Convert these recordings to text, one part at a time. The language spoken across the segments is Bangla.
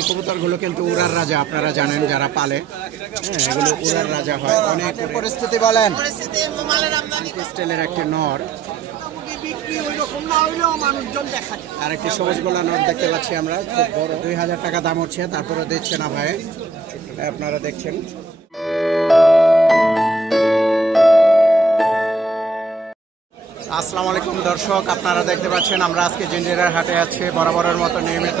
এই কবুতরগুলো কিন্তু উড়ার রাজা আপনারা জানেন যারা পালে। হ্যাঁ এগুলো উড়ার রাজা হয়। অনেক পরিস্থিতি বলেন? স্টেলের একটি নর। আর একটি সবুজ গোলা নট দেখতে পাচ্ছি আমরা। খুব বড়। দুই হাজার টাকা দাম হচ্ছে তারপরে দিচ্ছে না ভাই। আপনারা দেখছেন। আসসালামু আলাইকুম দর্শক আপনারা দেখতে পাচ্ছেন আমরা আজকে জিঞ্জিরার হাটে আছি বরাবরের মতো নিয়মিত।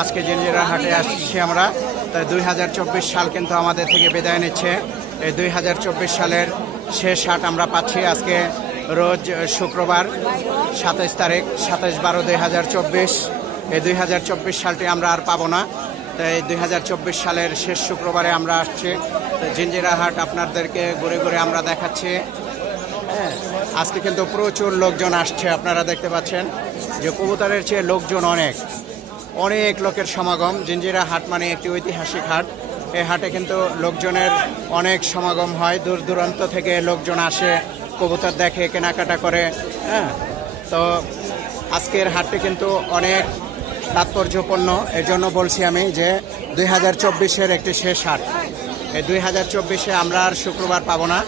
আজকে জিঞ্জিরার হাটে আসছি আমরা, তাই দুই হাজার চব্বিশ সাল কিন্তু আমাদের থেকে বিদায় নিচ্ছে। এই দুই হাজার চব্বিশ সালের শেষ হাট আমরা পাচ্ছি আজকে রোজ শুক্রবার, সাতাইশ তারিখ, সাতাইশ বারো দুই হাজার চব্বিশ। এই দুই হাজার চব্বিশ সালটি আমরা আর পাবো না। তাই দুই হাজার চব্বিশ সালের শেষ শুক্রবারে আমরা আসছি। জিঞ্জিরা হাট আপনাদেরকে ঘুরে ঘুরে আমরা দেখাচ্ছি। হ্যাঁ আজকে কিন্তু প্রচুর লোকজন আসছে, আপনারা দেখতে পাচ্ছেন যে কবুতরের চেয়ে লোকজন অনেক। অনেক লোকের সমাগম। জিঞ্জিরা হাট মানে একটি ঐতিহাসিক হাট। এই হাটে কিন্তু লোকজনের অনেক সমাগম হয়। দূর দূরান্ত থেকে লোকজন আসে, কবুতর দেখে, কেনাকাটা করে হ্যাঁ? তো আজকের হাটটি কিন্তু অনেক তাৎপর্যপূর্ণ। এর জন্য বলছি আমি যে দুই হাজার চব্বিশের একটি শেষ হাট। এই দুই হাজার চব্বিশে আমরা আর শুক্রবার পাবো না।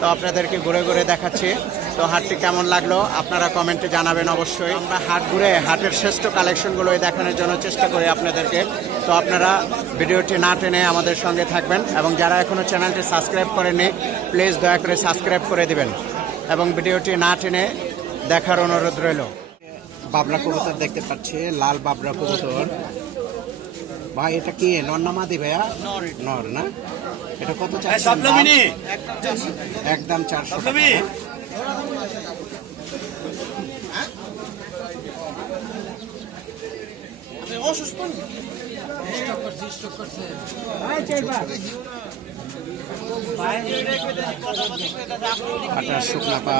তো আপনাদেরকে ঘুরে ঘুরে দেখাচ্ছি। তো হাটটি কেমন লাগল? আপনারা কমেন্টে জানাবেন অবশ্যই। আমরা হাট ঘুরে হাটের শ্রেষ্ঠ কালেকশনগুলোই দেখানোর জন্য চেষ্টা করি আপনাদেরকে। তো আপনারা ভিডিওটি না টেনে আমাদের সঙ্গে থাকবেন এবং যারা এখনও চ্যানেলটি সাবস্ক্রাইব করেনি প্লিজ দয়া করে সাবস্ক্রাইব করে দিবেন এবং ভিডিওটি না টেনে দেখার অনুরোধ রইল। বাবরা কবুতর দেখতে পাচ্ছি লাল বাবরা কবুতর। ভাই এটা কি? নর না মাদি ভাইয়া নর না? এটা কত দাম? একদম চারশো?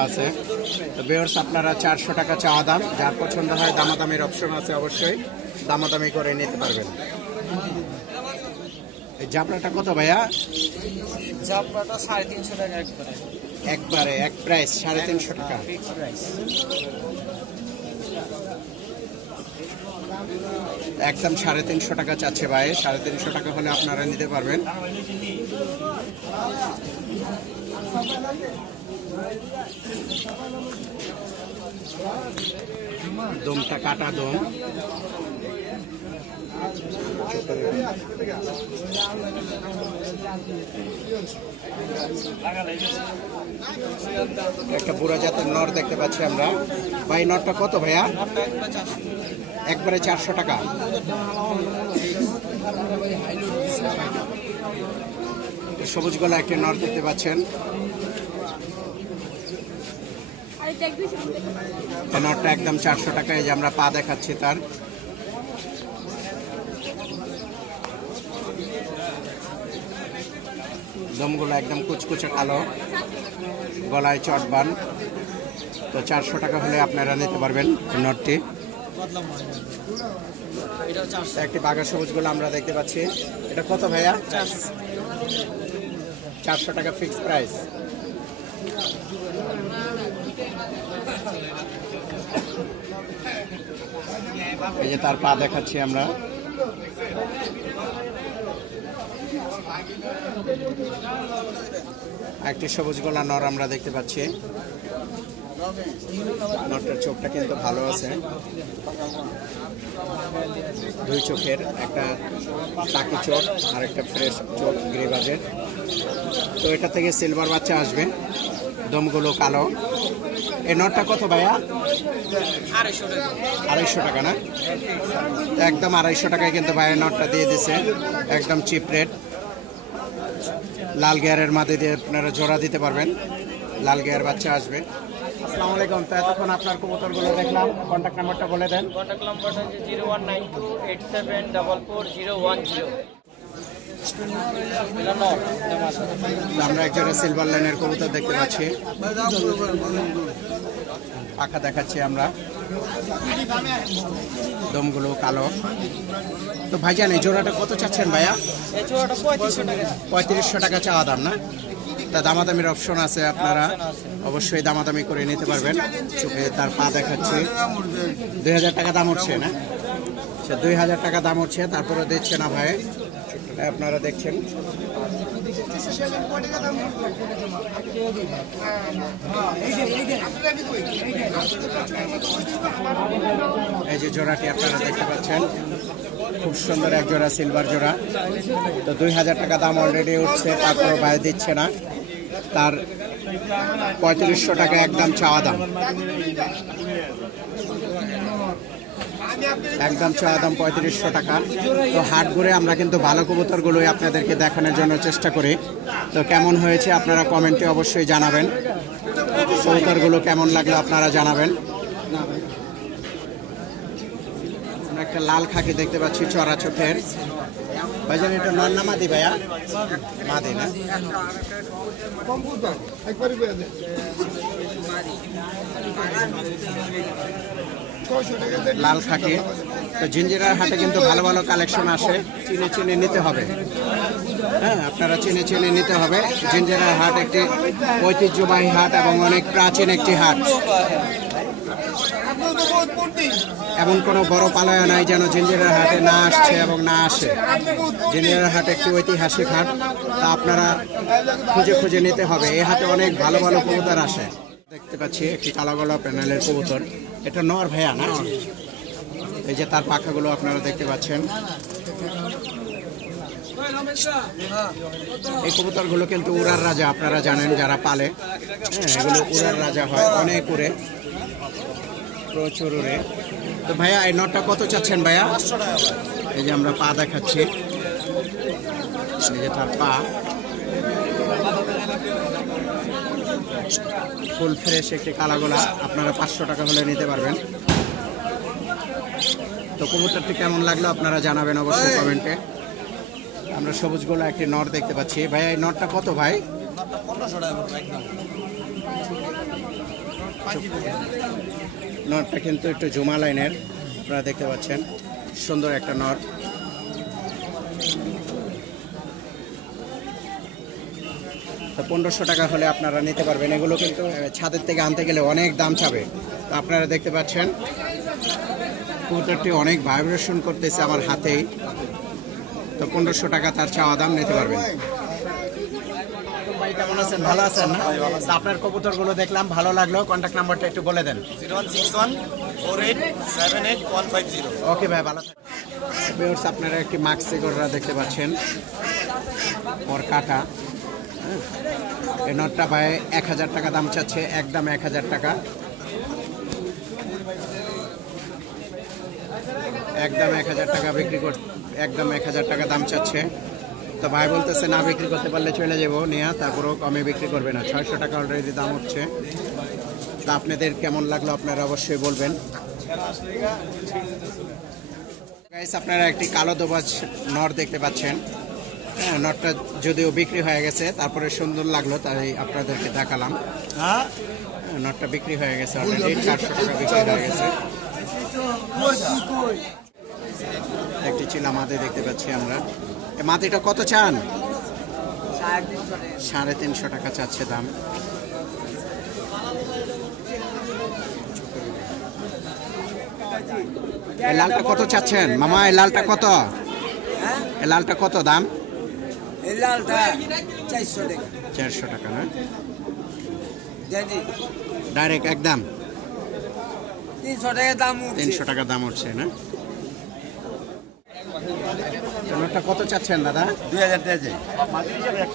আছে। তো আপনারা চারশো টাকা চাওয়া দাম। যার পছন্দ হয় দামাদামির অপশন আছে অবশ্যই। দামাদামি করে নিতে পারবেন। এই জাপড়াটা কত ভাইয়া? জাপড়াটা সাড়ে তিনশো টাকা একবারে এক প্রাইস সাড়ে তিনশো টাকা। একদম সাড়ে তিনশো টাকা চাচ্ছে ভাই সাড়ে তিনশো টাকা হলে আপনারা নিতে পারবেন। দমটা কাটা দম। একটা বুড়া জাতের নর দেখতে পাচ্ছি আমরা। ভাই নরটা কত ভাইয়া? একবারে চারশো টাকা। সবুজ গলা একটা নর দেখতে পাচ্ছেন। নটটা একদম চারশো টাকায় যে আমরা পা দেখাচ্ছি তার। দমগুলো একদম কুচকুচে কালো, গলায় চটবান তো চারশো টাকা হলে আপনারা নিতে পারবেন নটটি। একটি বাঘা সবুজগুলো আমরা দেখতে পাচ্ছি। এটা কত ভাইয়া? চারশো টাকা ফিক্স প্রাইস এই যে তার পা দেখাচ্ছি আমরা। একটি সবুজ গোলা নর আমরা দেখতে পাচ্ছি। নটটার চোখটা কিন্তু ভালো আছে। দুই চোখের একটা টাকি চোখ আর একটা ফ্রেশ চোখ গ্রেবাজের। তো এটা থেকে সিলভার বাচ্চা আসবে দমগুলো কালো। এই নটটা কত ভাইয়া? আড়াইশো টাকা। না? একদম আড়াইশো টাকায় কিন্তু ভাইয়া নটটা দিয়ে দিছে। একদম চিপ রেট। লাল গেয়ারের মাঝে দিয়ে আপনারা জোড়া দিতে পারবেন। লাল গেয়ার বাচ্চা আসবে। আসসালামু আলাইকুম। তো এতক্ষণ আপনার কবুতরগুলো দেখলাম। কন্ট্যাক্ট নাম্বারটা বলে দেন। কন্ট্যাক্ট নাম্বারটা হচ্ছে zero one nine two eight seven double four zero one zero. আমরা একজনের সিলভার লাইনের কবুতর দেখতে পাচ্ছি। পাখা দেখাচ্ছি আমরা। দমগুলো কালো। তো ভাইজান এই জোড়াটা কত চাচ্ছেন ভাইয়া? পঁয়ত্রিশশো টাকা চাওয়া দাম না? তা দামাদামির অপশন আছে আপনারা। অবশ্যই দামাদামি করে নিতে পারবেন। চোখে তার পা দেখাচ্ছে। দুই হাজার টাকা দাম উঠছে না? সে দুই হাজার টাকা দাম হচ্ছে তারপরে দিচ্ছে না ভাই। আপনারা দেখছেন। এই যে জোড়াটি আপনারা দেখতে পাচ্ছেন, খুব সুন্দর এক জোড়া সিলভার জোড়া। তো দুই হাজার টাকা দাম অলরেডি উঠছে তারপরে ভাই দিচ্ছে না। তার পঁয়ত্রিশশো টাকা একদম চাওয়া দাম। একদম চাওয়া দাম পঁয়ত্রিশশো টাকা। তো হাট ঘুরে আমরা কিন্তু ভালো কবুতরগুলোই আপনাদেরকে দেখানোর জন্য চেষ্টা করি। তো কেমন হয়েছে আপনারা কমেন্টে অবশ্যই জানাবেন। কবুতরগুলো কেমন লাগল আপনারা জানাবেন। আমরা একটা লাল খাকি দেখতে পাচ্ছি চড়া চোখের। ভাইজান, এটা নর না মাদি ভাইয়া? মাদি না? লাল খাকি। তো জিঞ্জিরার হাটে কিন্তু ভালো ভালো কালেকশন আসে। চিনে চিনে নিতে হবে। হ্যাঁ আপনারা চিনে চিনে নিতে হবে। জিঞ্জিরার হাট একটি ঐতিহ্যবাহী হাট এবং অনেক প্রাচীন একটি হাট। এমন কোনো বড় পালয় নাই যেন জিঞ্জিরার হাটে না আসছে এবং না আসে। জিঞ্জিরার হাট একটি ঐতিহাসিক হাট। তা আপনারা খুঁজে খুঁজে নিতে হবে। এই হাটে অনেক ভালো ভালো কবুতর আসে। দেখতে পাচ্ছি একটি কালো গলা প্যানেলের কবুতর। এটা নর ভাইয়া, না? এই যে তার পাখাগুলো আপনারা দেখতে পাচ্ছেন। এই কবুতরগুলো কিন্তু উড়ার রাজা, আপনারা জানেন যারা পালে। হ্যাঁ এগুলো উড়ার রাজা হয়, অনেক উড়ে। প্রচুর উড়ে। তো ভাইয়া, এই নটটা কত চাচ্ছেন ভাইয়া? এই যে আমরা পা দেখাচ্ছি। এই যে তার পা। ফুল ফ্রেশ একটি কালাগোলা আপনারা পাঁচশো টাকা হলে নিতে পারবেন। তো কবুতরটি কেমন লাগল আপনারা জানাবেন অবশ্যই কমেন্টে। আমরা সবুজ গোলা একটি নট দেখতে পাচ্ছি। ভাই এই নটটা কত ভাই? নটটা কিন্তু একটু জুমা লাইনের আপনারা দেখতে পাচ্ছেন। সুন্দর একটা নট পনেরোশো টাকা হলে আপনারা নিতে পারবেন। এগুলো কিন্তু ছাদের থেকে আনতে গেলে অনেক দাম চাবে। তো আপনারা দেখতে পাচ্ছেন কবুতরটি অনেক ভাইব্রেশন করতেছে আমার হাতেই। তো পনেরোশো টাকা তার চাওয়া দাম নিতে পারবেন। ভাই কেমন আছেন? ভালো আছেন না? আপনার কবুতরগুলো দেখলাম ভালো লাগল। কন্ট্যাক্ট নাম্বারটা একটু বলে দেন। ওকে ভাই ভালো আপনারা একটি মাক্স সিগররা দেখতে পাচ্ছেন। ওর কাটা। এই নটটা ভাই এক হাজার টাকা দাম চাচ্ছে, একদম এক হাজার টাকা। একদম এক হাজার টাকা বিক্রি কর একদম এক হাজার টাকা দাম চাচ্ছে। তো ভাই বলতেছে, না বিক্রি করতে পারলে চলে যাব। নেয়া, তারপরেও কমে বিক্রি করবে না। ছয়শো টাকা অলরেডি দাম হচ্ছে। তা আপনাদের কেমন লাগল আপনারা অবশ্যই বলবেন। আপনারা একটি কালো দোবাজ নট দেখতে পাচ্ছেন। হ্যাঁ নটটা যদিও বিক্রি হয়ে গেছে তারপরে সুন্দর লাগল তাই আপনাদেরকে দেখালাম। হ্যাঁ, নটটা বিক্রি হয়ে গেছে অলরেডি চারশো টাকা বিক্রি হয়ে গেছে। একটি চিলা মাদি দেখতে পাচ্ছি আমরা। এ মাদিটা কত চান? সাড়ে তিনশো টাকা চাচ্ছে দাম। এই লালটা কত চাচ্ছেন? মামা এই লালটা কত? এই লালটা কত দাম? এই লালটা চারশো টাকা। চারশো টাকা না? ডাইরেক্ট একদম। তিনশো টাকা দাম তিনশো টাকা দাম উঠছে না? নোটটা কত চাচ্ছেন দাদা? দুই হাজার দিয়েছে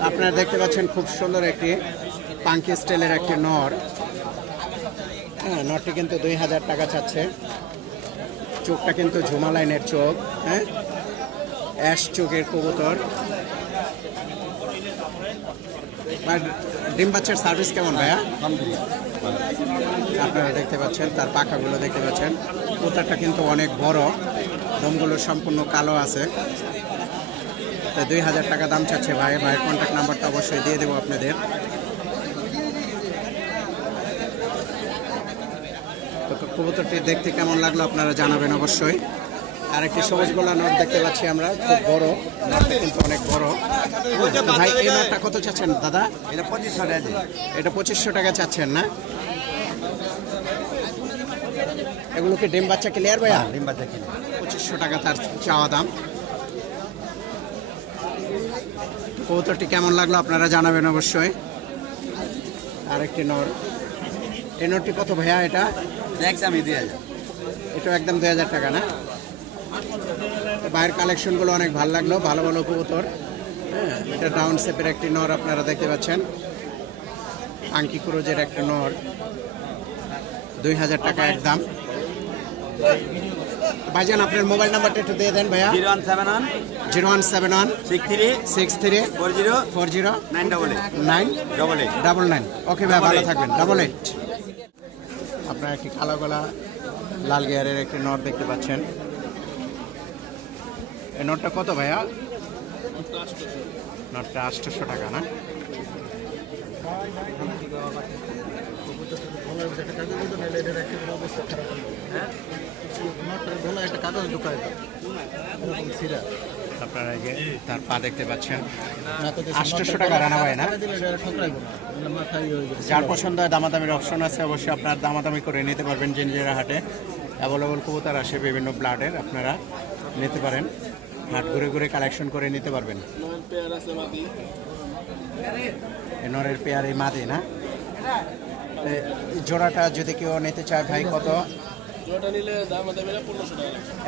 আপনারা দেখতে পাচ্ছেন খুব সুন্দর একটি পাঙ্কি স্টাইলের একটি নর। হ্যাঁ নরটি কিন্তু দুই হাজার টাকা চাচ্ছে। চোখটা কিন্তু ঝুমা লাইনের চোখ হ্যাঁ? অ্যাশ চোখের কবুতর। ডিম বাচ্চার সার্ভিস কেমন ভাইয়া? আপনারা দেখতে পাচ্ছেন তার পাখাগুলো দেখতে পাচ্ছেন। কবুতরটা কিন্তু অনেক বড় দমগুলো সম্পূর্ণ কালো আছে। তো দুই হাজার টাকা দাম চাচ্ছে ভাই ভাইয়ের কন্ট্যাক্ট নাম্বারটা অবশ্যই দিয়ে দেবো আপনাদের। তো কবুতরটি দেখতে কেমন লাগল আপনারা জানাবেন অবশ্যই। আর একটি সবুজ গোলা নট দেখতে পাচ্ছি আমরা খুব বড় নটটা কিন্তু অনেক বড়। ভাই এই নটটা কত চাচ্ছেন দাদা? এটা পঁচিশশো টাকা এটা পঁচিশশো টাকা চাচ্ছেন না? এগুলোকে ডিম বাচ্চা ক্লিয়ার ভাইয়া? ডিম বাচ্চা কিনে পঁচিশশো টাকা তার চাওয়া দাম। কৌতরটি কেমন লাগল আপনারা জানাবেন অবশ্যই। আরেকটি নর। এই নরটি কত ভাইয়া এটা? দেখছি আমি যাব এটা একদম দুই হাজার টাকা না? বাইরের কালেকশনগুলো অনেক ভালো লাগল ভালো ভালো কবুতর। হ্যাঁ এটা ডাউন শেপের একটি নর আপনারা দেখতে পাচ্ছেন। আঙ্কি ক্রোজের একটা নর। দুই হাজার টাকা একদম ভাইজান আপনার মোবাইল নাম্বারটা একটু দিয়ে দেন ভাইয়া। Zero one seven one zero one seven one six three six three four zero four zero nine double eight. Nine double eight. Double nine. Okay ভাই ভালো থাকবেন। Double eight. আপনার একটি কালো গলা লাল গিয়ারের একটি নট দেখতে পাচ্ছেন। নটটা কত ভাইয়া? নটটা আটশোশো টাকা, না? যে তার পা দেখতে পাচ্ছেন। আটশোশো টাকা রানা না? যার পছন্দ হয় দামাদামির অপশন আছে, অবশ্যই আপনার দামাদামি করে নিতে পারবেন জেনজেরা হাটে। অ্যাভেলেবল কবুতর আসে বিভিন্ন ব্লাডের আপনারা নিতে পারেন। হাট ঘুরে ঘুরে কালেকশন করে নিতে পারবেন। নরের পেয়ার এই মাদি না? জোড়াটা যদি কেউ নিতে চায় ভাই কত?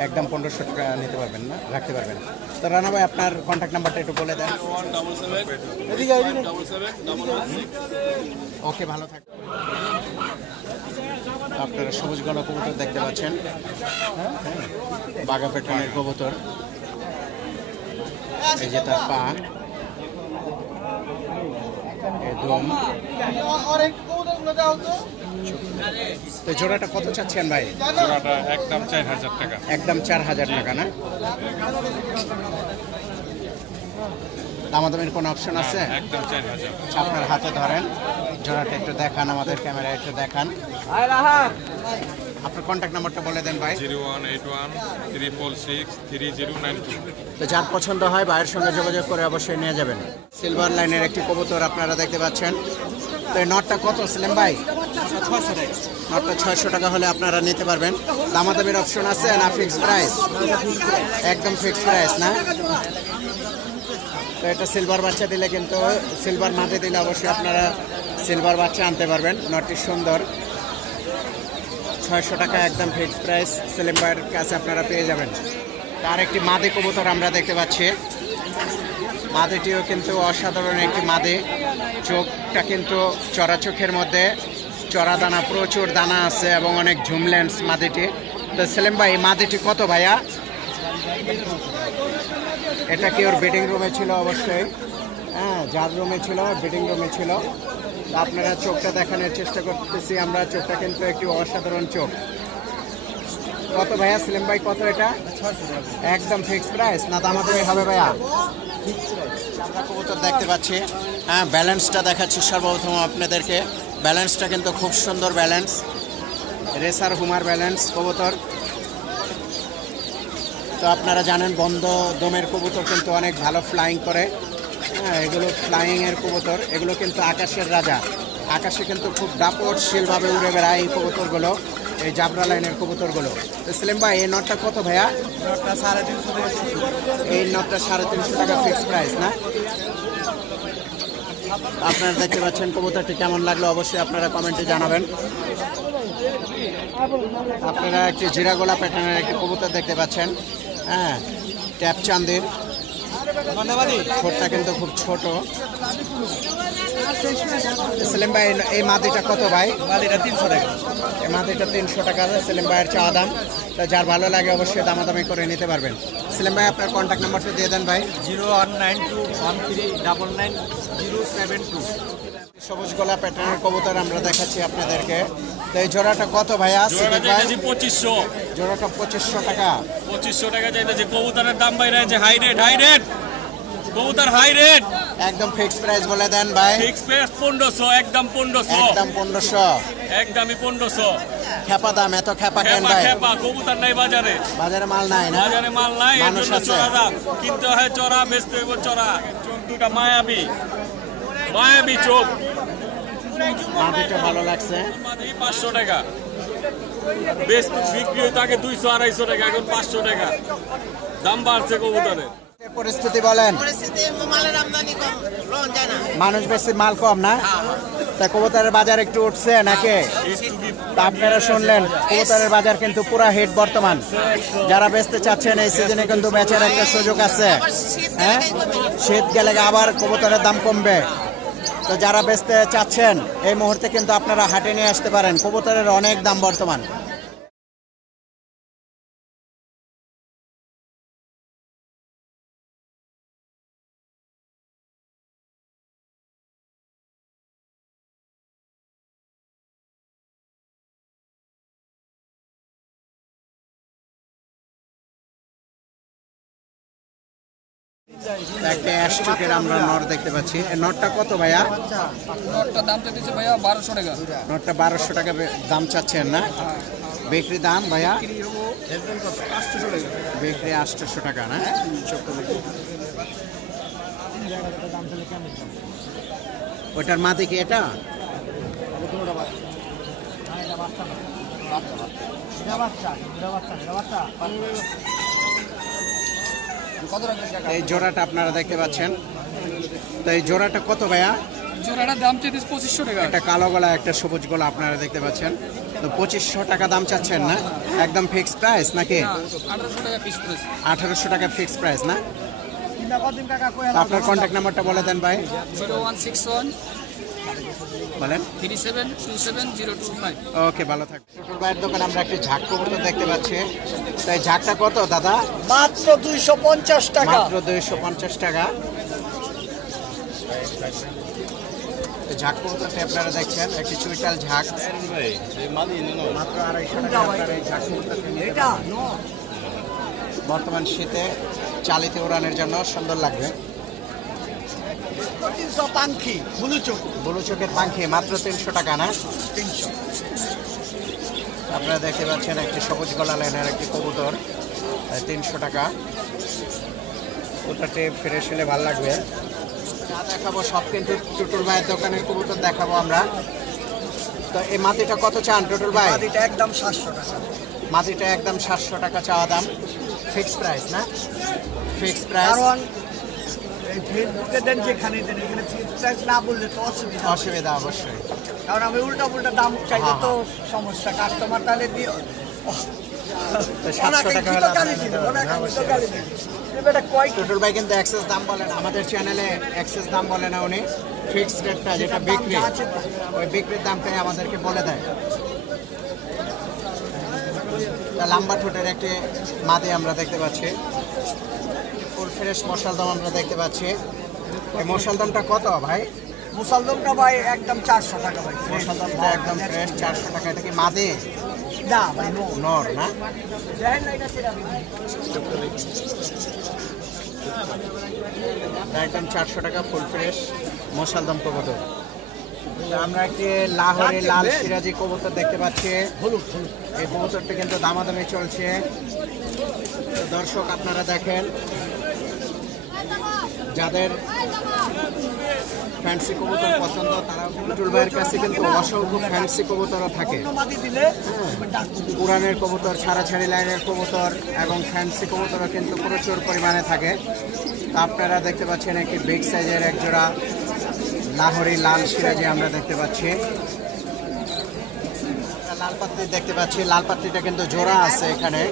একদম পনেরোশো টাকা নিতে পারবেন না? রাখতে পারবেন। তো রানা ভাই আপনার কন্ট্যাক্ট নাম্বারটা একটু বলে দেন। ওকে ভালো থাক। আপনারা সবুজ গলা কবুতর দেখতে পাচ্ছেন। হ্যাঁ, বাঘা প্যাটার্নের কবুতর। এই যে তার পা। এই দম। তো জোড়াটা কত চাচ্ছেন ভাই? জোড়াটা একদম চার হাজার টাকা। একদম চার হাজার টাকা না? দামাদামির কোনো অপশন আছে? একদম চার হাজার। আপনার হাতে ধরেন। জোড়াটা একটু দেখান আমাদের ক্যামেরায় একটু দেখান। আপনার কন্ট্যাক্ট নাম্বারটা বলে দেন ভাই। Zero one eight one triple six three zero nine two. তো যার পছন্দ হয় ভাইয়ের সঙ্গে যোগাযোগ করে অবশ্যই নিয়ে যাবেন। সিলভার লাইনের একটি কবুতর আপনারা দেখতে পাচ্ছেন। তো এই নটটা কত সিলেম ভাই? নটটা ছয়শো টাকা হলে আপনারা নিতে পারবেন। দামাদামির অপশন আছে না ফিক্স প্রাইস একদম ফিক্স প্রাইস না? তো এটা সিলভার বাচ্চা দিলে কিন্তু সিলভার মাঝে দিলে অবশ্যই আপনারা সিলভার বাচ্চা আনতে পারবেন। নটটি সুন্দর। ছয়শো টাকা একদম ফিক্স প্রাইস সেলিম ভাইয়ের কাছে আপনারা পেয়ে যাবেন। তার একটি মাদে কবুতর আমরা দেখতে পাচ্ছি। মাদেটিও কিন্তু অসাধারণ একটি মাদে। চোখটা কিন্তু চড়া চোখের মধ্যে। চড়া দানা, প্রচুর দানা আছে এবং অনেক ঝুমলেন্স মাদেটি। তো সেলিম ভাই মাদেটি কত ভাইয়া? এটা কি ওর বেডিং রুমে ছিল? অবশ্যই। হ্যাঁ যার রুমে ছিল, বেডিং রুমে ছিল। আপনারা চোখটা দেখানোর চেষ্টা করতেছি আমরা চোখটা কিন্তু একটি অসাধারণ চোখ। কত ভাইয়া সেলিম ভাই কত এটা? একদম ফিক্স প্রাইস না দামাদামি হবে ভাইয়া। আমরা কবুতর দেখতে পাচ্ছি। হ্যাঁ ব্যালেন্সটা দেখাচ্ছি সর্বপ্রথম আপনাদেরকে। ব্যালেন্সটা কিন্তু খুব সুন্দর ব্যালেন্স। রেসার হুমার ব্যালেন্স কবুতর। তো আপনারা জানেন বন্ধ দমের কবুতর কিন্তু অনেক ভালো ফ্লাইং করে। হ্যাঁ এগুলো ফ্লাইংয়ের কবুতর, এগুলো কিন্তু আকাশের রাজা। আকাশে কিন্তু খুব দাপটশীলভাবে উড়ে বেড়ায় এই কবুতরগুলো, এই জাবরা লাইনের কবুতরগুলো। তো সেলিম ভাই, এই নটটা কত ভাইয়া? সাড়ে তিনশো এই নটটা সাড়ে তিনশো টাকা ফিক্স প্রাইস না? আপনারা দেখতে পাচ্ছেন কবুতরটি কেমন লাগল, অবশ্যই আপনারা কমেন্টে জানাবেন। আপনারা একটি জিরা জিরাগোলা প্যাটার্নের একটি কবুতর দেখতে পাচ্ছেন। হ্যাঁ ট্যাপ চান্দের ঠোঁটটা কিন্তু খুব ছোট। সেলিম ভাই এই মাদিটা কত ভাই? এটা তিনশো টাকা। এই মাদিটা তিনশো টাকা সেলিম ভাইয়ের চাওয়া দাম। তো যার ভালো লাগে অবশ্যই দামাদামি করে নিতে পারবেন। সেলিম ভাই আপনার কন্ট্যাক্ট নাম্বারটা দিয়ে দেন ভাই। Zero one nine two one three double nine zero seven two. সবুজ গলা প্যাটার্নের কবুতর আমরা দেখাচ্ছি আপনাদেরকে। তো এই জোড়াটা কত ভাইয়া ভাই? পঁচিশশো। জোড়াটা পঁচিশশো টাকা। পঁচিশশো টাকা চাইতেছে। কবুতরের দাম বাইরে আছে হাই রেট হাই রেট কবুতর হাই রেট একদম ফিক্স প্রাইস বলে দেন ভাই। ফিক্স প্রাইস পনেরোশো একদম পনেরোশো। একদম পনেরোশো। একদমই পনেরোশো। খেপা দাম এত খেপা কেন ভাই? খেপা কবুতর নাই বাজারে। বাজারে মাল নাই না? বাজারে মাল নাই এর জন্য চড়া দাম। কিনতে হয় চড়া বেচতে হইব চড়া। চোখ দুটা মায়াবী। মায়াবী চোখ। মাটিটা ভালো লাগছে। পাঁচশো টাকা। বেশ বিক্রি হইতো আগে দুইশো আড়াইশো টাকা এখন পাঁচশো টাকা। দাম বাড়ছে কবুতরের। পরিস্থিতি বলেন? মানুষ বেশি মাল কম না? তা কবুতরের বাজার একটু উঠছে নাকি? আপনারা শুনলেন কবুতরের বাজার কিন্তু পুরা হিট বর্তমান। যারা বেচতে চাচ্ছেন এই সিজনে কিন্তু বেচার একটা সুযোগ আছে। হ্যাঁ? শীত গেলে আবার কবুতরের দাম কমবে। তো যারা বেচতে চাচ্ছেন এই মুহূর্তে কিন্তু আপনারা হাটে নিয়ে আসতে পারেন। কবুতরের অনেক দাম বর্তমান। একটা অ্যাশ চোখের আমরা নট দেখতে পাচ্ছি নটটা কত ভাইয়া নটটা দাম চাইতেছে ভাইয়া বারোশো টাকা নটটা বারোশো টাকা দাম চাচ্ছেন না বিক্রি দাম ভাইয়া বিক্রি আটশোশো টাকা না ওটার মাটি কি এটা এই জোড়াটা আপনারা দেখতে পাচ্ছেন। তো এই জোড়াটা কত ভাইয়া? জোড়াটার দাম চাইতেছে পঁচিশশো টাকা। একটা কালো গলা একটা সবুজ গলা আপনারা দেখতে পাচ্ছেন। তো পঁচিশশো টাকা দাম চাচ্ছেন না? একদম ফিক্সড প্রাইস নাকি? আঠারোশো টাকা ফিক্সড প্রাইস না? আপনার কন্ট্যাক্ট নাম্বারটা বলে দেন ভাই। জিরো ওয়ান সিক্স ওয়ান বলেন? Three seven two seven zero two five okay ভালো ছোটর ভাইয়ের দোকানে আমরা একটি ঝাঁক কবুতর দেখতে পাচ্ছি। তো এই ঝাঁকটা কত দাদা? মাত্র দুইশো পঞ্চাশ টাকা। মাত্র দুইশো পঞ্চাশ টাকা। তো ঝাঁক কবুতরটি আপনারা দেখছেন একটি চুইটাল ঝাঁক। মাত্র আড়াইশো টাকা আপনারা এই ঝাঁক কবুতরটি নিতে বর্তমান শীতে চালিতে উড়ানের জন্য সুন্দর লাগবে। তিনশো পাঙ্খি পাখি মাত্র তিনশো টাকা না? তিনশো। আপনারা দেখতে পাচ্ছেন একটি সবুজ গলা লাইনের একটি কবুতর তিনশো টাকা। ওটাতে ফ্রেশ হলে ভালো লাগবে। যা দেখাবো সব কিন্তু টুটুল ভাইয়ের দোকানের কবুতর দেখাবো আমরা। তো এই মাটিটা কত চান টুটুল ভাই? এটা একদম সাতশো টাকা। মাটিটা একদম সাতশো টাকা চাওয়া দাম। ফিক্স প্রাইস না? ফিক্স প্রাইস এই ফেসবুকে দেন যেখানে দেন এখানে ফিক্স না বললে তো অসুবিধা অসুবিধা অবশ্যই। কারণ আমি উল্টা উল্টা দাম চাইলে তো সমস্যা। কাস্টমার তাহলে দিয়ে কয় টুটুল ভাই কিন্তু অ্যাক্সেস দাম বলেন আমাদের চ্যানেলে অ্যাক্সেস দাম বলে না উনি। ফিক্স রেটটা যেটা বিক্রি ওই বিক্রির দামটাই আমাদেরকে বলে দেয়। লাম্বা ঠোঁটের একটি মাদি আমরা দেখতে পাচ্ছি। ফ্রেশ মশাল দাম আমরা দেখতে পাচ্ছি। এই মশাল দামটা কত ভাই? মুসলদমটা ভাই একদম চারশো টাকা ভাই। মশাল দামটা একদম ফ্রেশ চারশো টাকা। এটা কি মাদে? না ভাই নো নর না? একদম চারশো টাকা ফুল ফ্রেশ মশাল দাম কবুতর। আমরা একটি লাহোরে লাল সিরাজি কবুতর দেখতে পাচ্ছি। এই কবুতরটি কিন্তু দামাদামি চলছে। দর্শক আপনারা দেখেন যাদের ফ্যান্সি কবুতর পছন্দ, তারা টুটুল ভাইয়ের কাছে কিন্তু অসংখ্য ফ্যান্সি কবুতরও থাকে। দিলে পুরানের কবুতর, ছাড়াছাড়ি লাইনের কবুতর এবং ফ্যান্সি কবুতরও কিন্তু প্রচুর পরিমাণে থাকে। তো আপনারা দেখতে পাচ্ছেন একটি বিগ সাইজের এক জোড়া লাহোরি লাল সিরাজি আমরা দেখতে পাচ্ছি। লাল পাত্রি দেখতে পাচ্ছি, লাল পাত্রিটা কিন্তু জোড়া আছে এখানে।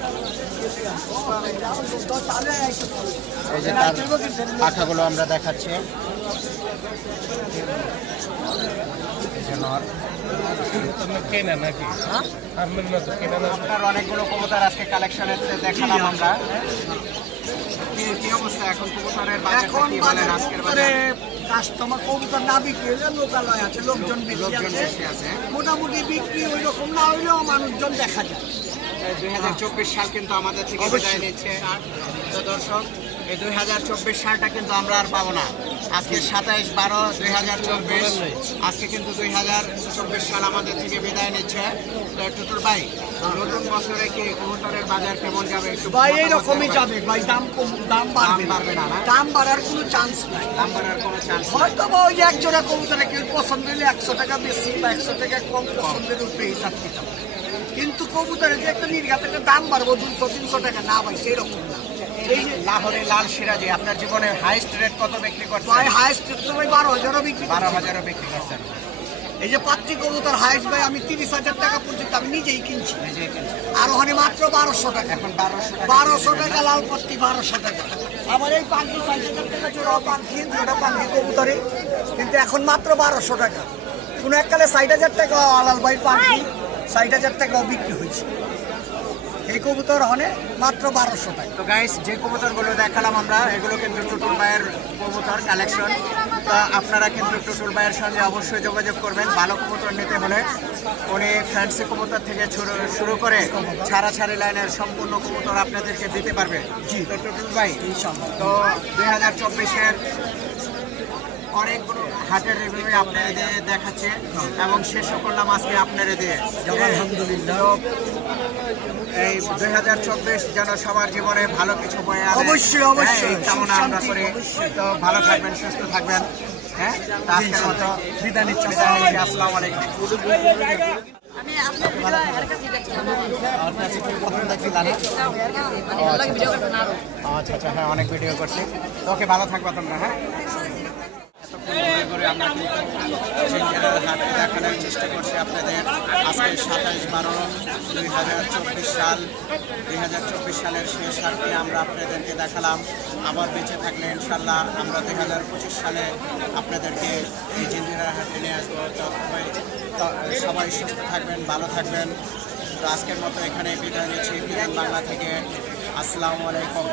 এই যে তার পাখাগুলো আমরা দেখাচ্ছি। আপনার অনেকগুলো কবুতর আজকে কালেকশনে দেখালাম আমরা। কি- কি অবস্থা এখন কবুতরের বাজারটা এখন কি আজকের বাজারে? কাস্টমার কবুতর না বিক্রি হলে লোকালয় আছে লোকজন বেশি আছে। মোটামুটি বিক্রি ওই রকম না হইলেও মানুষজন দেখা যায়। দুই হাজার চব্বিশ সাল কিন্তু আমাদের থেকে বিদায় নিচ্ছে। আর তো দর্শক এই দুই হাজার চব্বিশ সালটা কিন্তু আমরা আর পাবো না। আজকে সাতাইশ বারো দুই হাজার চব্বিশ। আজকে কিন্তু দুই হাজার চব্বিশ সাল আমাদের থেকে বিদায় নিচ্ছে। তো টুটুল ভাই নতুন বছরে কি কবুতরের বাজার কেমন যাবে একটু ভাই এইরকমই যাবে। ভাই দাম কম দাম বাড়বে বাড়বে না? দাম বাড়ার কোনো চান্স নাই। দাম বাড়ার কোনো চান্স হয়তো বা ওই এক জোড়া কবুতরে কেউ পছন্দ হলে একশো টাকা বেশি বা একশো টাকা কম পছন্দের উপরে হিসাব কিতাব কিন্তু কবুতরের যে একটা নির্ঘাত একটা দাম বাড়বো দুশো তিনশো টাকা না ভাই সেরকম না। এই যে লাহোরে লাল সিরাজি আপনার জীবনের হাইস্ট রেট কত বিক্রি করছেন? ভাই হায়েস্ট তো ভাই বারো হাজারও বিক্রি বারো হাজারও বিক্রি করছেন। এই যে পাত্রী কবুতর হায়েস্ট ভাই আমি তিরিশ হাজার টাকা পর্যন্ত আমি নিজেই কিনছি। আর ওখানে মাত্র বারোশো টাকা। এখন বারোশো বারোশো টাকা লাল পাত্রি বারোশো টাকা। আবার এই পাখি ষাট হাজার টাকা জোড়া পাখি জোড়া পাখি কবুতরে। কিন্তু এখন মাত্র বারোশো টাকা। কোনো এককালে ষাট হাজার টাকা আলাল ভাই পাখি ষাট হাজার টাকাও বিক্রি হয়েছে। এই কবুতর হনে মাত্র বারোশো টাকা। তো গাইস যে কবুতরগুলো দেখালাম আমরা এগুলো কিন্তু টুটুল ভাইয়ের কবুতর কালেকশন তো আপনারা কিন্তু টুটুল ভাইয়ের সঙ্গে অবশ্যই যোগাযোগ করবেন। ভালো কবুতর নিতে হলে উনি ফ্যান্সি কবুতর থেকে শুরু শুরু করে ছাড়া ছাড়ি লাইনের সম্পূর্ণ কবুতর আপনাদেরকে দিতে পারবে। জি। তো টুটুল ভাই তো দুই হাজার চব্বিশের অনেকগুলো হাটের রিভিউ আপনারা দিয়ে দেখাচ্ছে এবং শেষ করলাম আজকে আপনারা দিয়ে। আলহামদুলিল্লাহ। এই দুই হাজার চব্বিশ যেন সবার জীবনে ভালো কিছু বয়ে অবশ্যই, অবশ্যই। হ্যাঁ, কামনা আমরা করি। তো ভালো থাকবেন সুস্থ থাকবেন। হ্যাঁ আজকের মতো বিদায় নিচ্ছি। আসসালামু আলাইকুম। আমি আপনার ভিডিও এর কাছে দেখছিলাম আমার কাছে প্রথম দেখছি জানি মানে ভালো ভিডিও করতে না আচ্ছা আচ্ছা হ্যাঁ অনেক ভিডিও করছি ওকে ভালো থাকবা তোমরা হ্যাঁ। আমরা কিন্তু সিঙ্গেলের দেখানোর চেষ্টা করছি আপনাদের। আজকে সাতাইশ বারো দুই হাজার চব্বিশ সাল। দুই হাজার চব্বিশ সালের শেষ হাটটি আমরা আপনাদেরকে দেখালাম। আবার বেঁচে থাকলে ইনশাল্লাহ আমরা দুই হাজার পঁচিশ সালে আপনাদেরকে এই জিঞ্জিরার হাটে নিয়ে আসব। তো সবাই সবাই সুস্থ থাকবেন, ভালো থাকবেন। আজকের মতো এখানে বিদায় নিচ্ছি। বাংলা থেকে। আসসালামু আলাইকুম।